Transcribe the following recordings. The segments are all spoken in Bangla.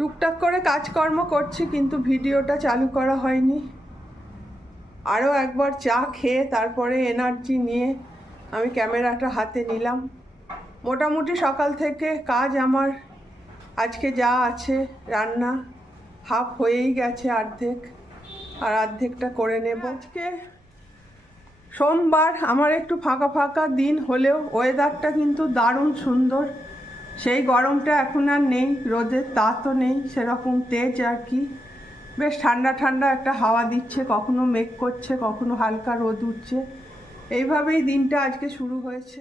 টুকটাক করে কাজকর্ম করছি, কিন্তু ভিডিওটা চালু করা হয়নি। আরও একবার চা খেয়ে, তারপরে এনার্জি নিয়ে আমি ক্যামেরাটা হাতে নিলাম। মোটামুটি সকাল থেকে কাজ আমার, আজকে যা আছে, রান্না হাফ হয়েই গেছে অর্ধেক, আর অর্ধেকটা করে নেব। আজকে সোমবার, আমার একটু ফাঁকা ফাঁকা দিন হলেও ওয়েদারটা কিন্তু দারুণ সুন্দর। সেই গরমটা এখন আর নেই রোদের তো নেই, সেরকম তেজ আর কি। বেশ ঠান্ডা ঠান্ডা একটা হাওয়া দিচ্ছে, কখনো মেঘ করছে, কখনো হালকা রোদ উঠছে। এইভাবেই দিনটা আজকে শুরু হয়েছে।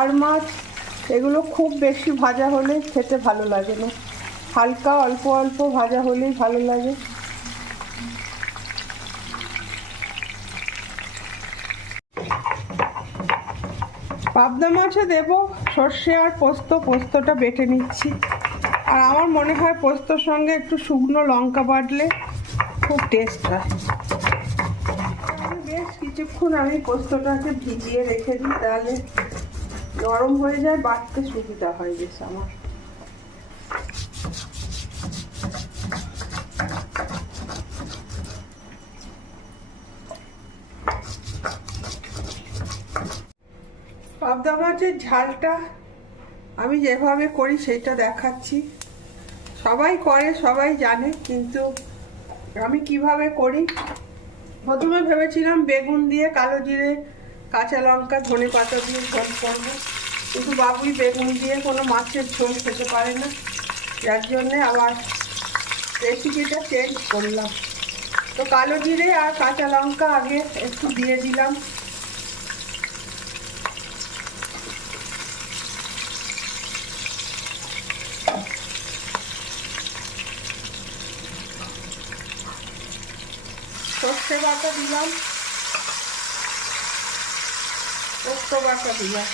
আর মাছ, এগুলো খুব বেশি ভাজা হলে খেতে ভালো লাগে না। হালকা অল্প অল্প ভাজা হলেই ভালো লাগে। পাবদা মাছে দেবো, সর্ষে আর পোস্ত, পোস্তটা বেটে নিচ্ছি। আর আমার মনে হয় পোস্তর সঙ্গে একটু শুকনো লঙ্কা বাটলে খুব টেস্ট হয়। বেশ কিছুক্ষণ আমি পোস্তটাকে ভিজিয়ে রেখে দিই, তাহলে নরম হয়ে যায় বাটতে সুবিধা হয় বেশ আমার। পাবদা মাছের ঝালটা আমি যেভাবে করি সেটা দেখাচ্ছি। সবাই করে, সবাই জানে, কিন্তু আমি কীভাবে করি? প্রথমে ভেবেছিলাম বেগুন দিয়ে কালো জিরে কাঁচা লঙ্কা, ধনে পাতা দিয়ে ঝোল করব। কিন্তু বাবুই বেগুন দিয়ে কোনো মাছের ঝোল খেতে পারে না। যার জন্যে আবার রেসিপিটা চেঞ্জ করলাম। তো কালো জিরে আর কাঁচা লঙ্কা আগে একটু দিয়ে দিলাম। সর্ষে বাটা দিলাম। পোস্ত বাটা দিলাম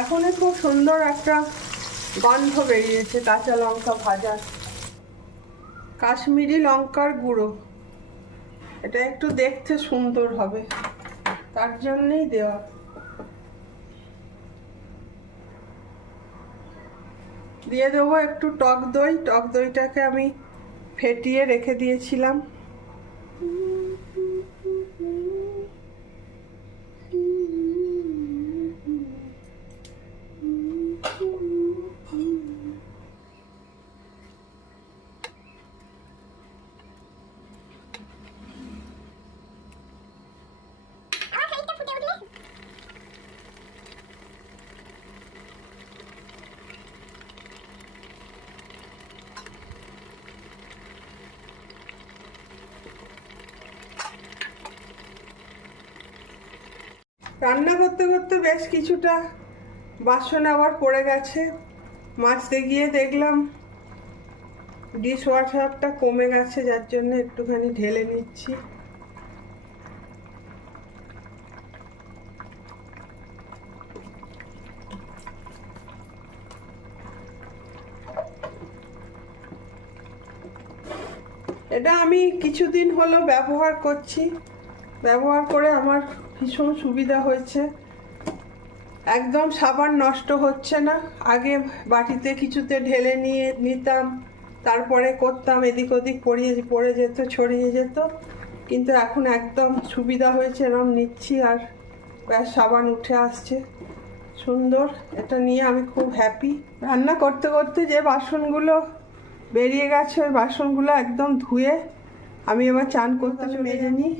এখনই খুব সুন্দর একটা গন্ধ বেরিয়েছে কাঁচা লঙ্কা ভাজার কাশ্মীরি লঙ্কার গুঁড়ো। এটা একটু দেখতে সুন্দর হবে। তার জন্যই দেওয়া। দিয়ে দেবো একটু টক দই। টক দইটাকে আমি ফেটিয়ে রেখে দিয়েছিলাম। রান্না করতে করতে বেশ কিছুটা বাসন আবার পড়ে গেছে। মাছতে গিয়ে দেখলাম ডিশ ওয়াশারটা কমে গেছে, যার জন্য একটুখানি ঢেলে নিচ্ছি। এটা আমি কিছুদিন হলো ব্যবহার করছি। ব্যবহার করে আমার ভীষণ সুবিধা হয়েছে। একদম সাবান নষ্ট হচ্ছে না। আগে বাটিতে কিছুতে ঢেলে নিয়ে নিতাম তারপরে করতাম এদিক ওদিক পড়িয়ে পড়ে যেত ছড়িয়ে যেত। কিন্তু এখন একদম সুবিধা হয়েছে এরম নিচ্ছি আর ব্যাস সাবান উঠে আসছে। সুন্দর এটা নিয়ে আমি খুব হ্যাপি রান্না করতে করতে যে বাসনগুলো বেরিয়ে গেছে ওই বাসনগুলো একদম ধুয়ে আমি এবার চান করতে মেজে নিই।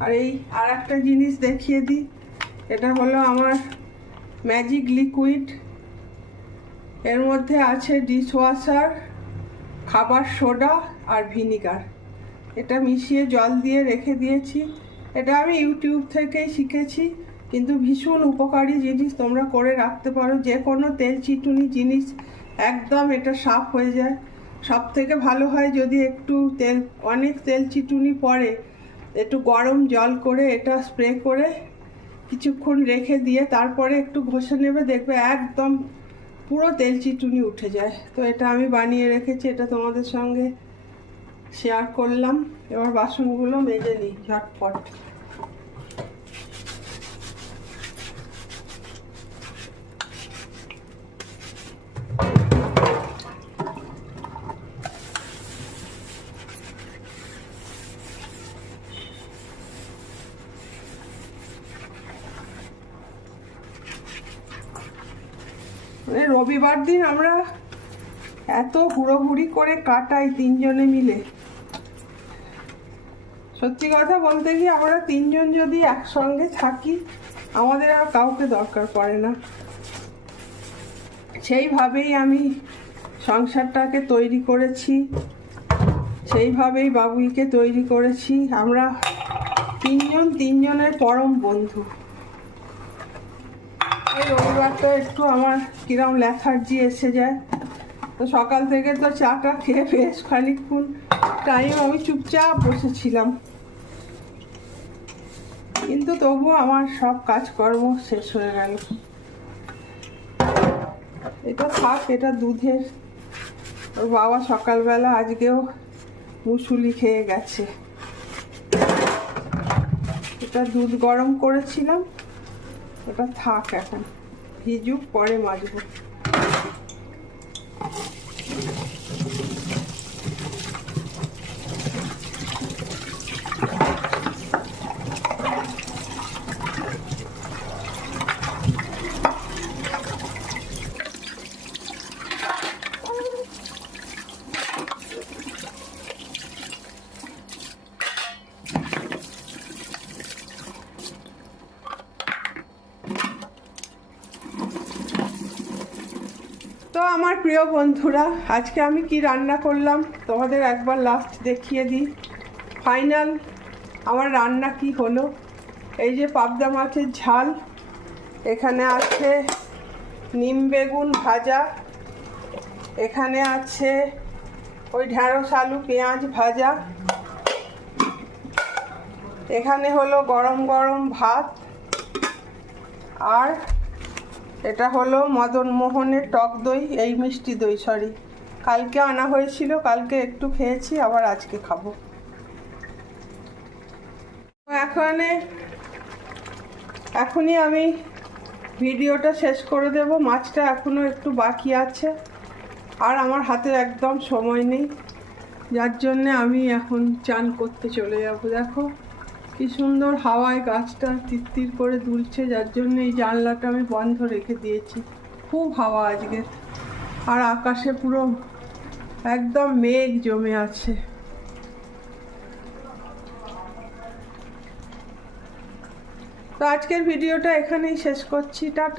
আর এই আর একটা জিনিস দেখিয়ে দিই। এটা হলো আমার ম্যাজিক লিকুইড এর মধ্যে আছে ডিশওয়াশার খাবার সোডা আর ভিনিগার এটা মিশিয়ে জল দিয়ে রেখে দিয়েছি। এটা আমি ইউটিউব থেকেই শিখেছি। কিন্তু ভীষণ উপকারী জিনিস তোমরা করে রাখতে পারো। যে কোনো তেল চিটুনি জিনিস একদম এটা সাফ হয়ে যায়। সব থেকে ভালো হয় যদি একটু তেল, অনেক তেল চিটুনি পড়ে একটু গরম জল করে এটা স্প্রে করে কিছুক্ষণ রেখে দিয়ে তারপরে একটু ঘষে নেবে, দেখবে একদম পুরো তেল চিটুনি উঠে যায়। তো এটা আমি বানিয়ে রেখেছি, এটা তোমাদের সঙ্গে শেয়ার করলাম। এবার বাসনগুলো মেজে নিই ঝটপট। রবিবার দিন আমরা এত হুড়োহুড়ি করে কাটাই তিনজনে মিলে। সত্যি কথা বলতে কি, আমরা তিনজন যদি একসঙ্গে থাকি, আমাদের আর কাউকে দরকার পড়ে না। সেইভাবেই আমি সংসারটাকে তৈরি করেছি। সেইভাবেই বাবুইকে তৈরি করেছি। আমরা তিনজন তিনজনের পরম বন্ধু। এই রবিবারটা একটু আমার কিরম লেথার্জি এসে যায়। তো সকাল থেকে তো চাটা খেয়ে বেশ খানিক্ষণ টাইম আমি চুপচাপ বসেছিলাম। কিন্তু তবুও আমার সব কাজকর্ম শেষ হয়ে গেল। এটা থাক, এটা দুধের। ওর বাবা সকালবেলা আজকেও মুসুলি খেয়ে গেছে। এটা দুধ গরম করেছিলাম। ওটা থাক এখন। ভিজুক পরে মাজবো তো আমার প্রিয় বন্ধুরা, আজকে আমি কি রান্না করলাম তোমাদের একবার লাস্ট দেখিয়ে দিই। ফাইনাল আমার রান্না কি হলো? এই যে পাবদা মাছের ঝাল, এখানে আছে নিম বেগুন ভাজা, এখানে আছে ওই ঢ্যাঁড়স, আলু, পেঁয়াজ ভাজা, এখানে হলো গরম গরম ভাত, আর এটা হলো মদন মোহনের টক দই, এই মিষ্টি দই সরি কালকে আনা হয়েছিল, কালকে একটু খেয়েছি, আবার আজকে খাব। এখানে, এখনই আমি ভিডিওটা শেষ করে দেব, মাছটা এখনও একটু বাকি আছে, আর আমার হাতে একদম সময় নেই, যার জন্যে আমি এখন চান করতে চলে যাব, দেখো। কি সুন্দর হাওয়ায় গাছটা তিত্তির করে দুলছে, যার জন্য এই জানলাটা আমি বন্ধ রেখে দিয়েছি। খুব হাওয়া আজকে। আর আকাশে পুরো একদম মেঘ জমে আছে। তো আজকের ভিডিওটা এখানেই শেষ করছি। টাটা।